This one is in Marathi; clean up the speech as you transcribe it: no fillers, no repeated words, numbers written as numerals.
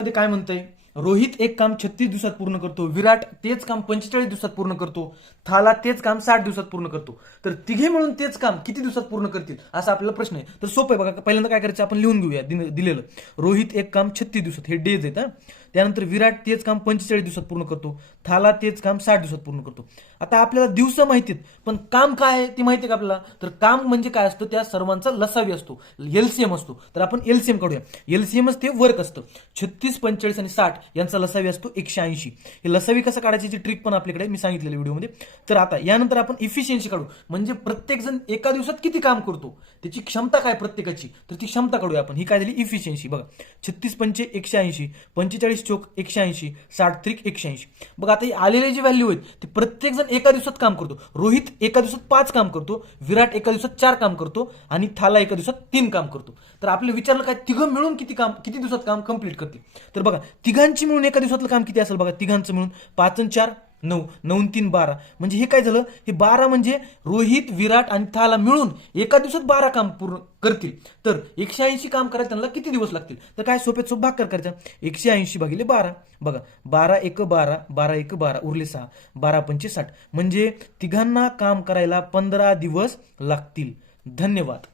मध्ये काय म्हणतंय, रोहित एक काम 36 दिवसात पूर्ण करतो, विराट तेच काम 45 दिवसात पूर्ण करतो, थाला तेच काम 60 दिवसात पूर्ण करतो. तर तिघे मिळून तेच काम किती दिवसात पूर्ण करतील असा आपल्याला प्रश्न आहे. तर सोपं आहे बघा. पहिल्यांदा काय करायचं, आपण लिहून घेऊया दिलेलं. रोहित एक काम 36 दिवसात, हे डेज आहेत. त्यानंतर विराट तेच काम 45 दिवसात पूर्ण करतो, थाला तेच काम 60 दिवसात पूर्ण करतो. आता आपल्याला दिवस माहितीत, पण काम काय आहे ते माहिती आहे का आपल्याला? तर काम म्हणजे काय असतं, त्या सर्वांचा लसावी असतो, एलसीएम असतो. तर आपण एलसीएम काढूया. एलसीएमच ते वर्क असतं. 36, 45 आणि 60 यांचा लसावी असतो 180. हे लसावी कसं काढायची ट्रिक पण आपल्याकडे मी सांगितलेल्या व्हिडिओमध्ये. तर आता यानंतर आपण इफिशियन्सी काढू, म्हणजे प्रत्येक जण एका दिवसात किती काम करतो, त्याची क्षमता काय प्रत्येकाची, तर ती क्षमता काढूया आपण. ही काय झाली, इफिशियन्सी. बघा, 36 पंचे 180, 45 चोक 180, 60 त्रिक 180. बघा आता आलेले जे व्हॅल्यू आहेत ते प्रत्येक जण एका दिवसात काम करतो. रोहित एका दिवसात 5 काम करतो, विराट एका दिवसात 4 काम करतो आणि थाला एका दिवसात 3 काम करतो. तर आपलं विचारलं काय, तिघं मिळून किती दिवसात काम कंप्लीट करतील. तर बघा, तिघांची मिळून एका दिवसातलं काम किती असेल बघा. तिघांचं मिळून 5 आणि 4 9, 9 आणि 3 12. म्हणजे हे काय झालं, हे 12 म्हणजे रोहित, विराट आणि थाला मिळून एका दिवसात 12 काम पूर्ण करतील. तर 180 काम करायला त्यांना किती दिवस लागतील? तर काय, सोप्यात सोप भाग करायचा. 180 भागिले 12. बघा, 12 एक 12, 12 एक 12, उरले 6, 12 पंचे 60. म्हणजे तिघांना काम करायला 15 दिवस लागतील. धन्यवाद.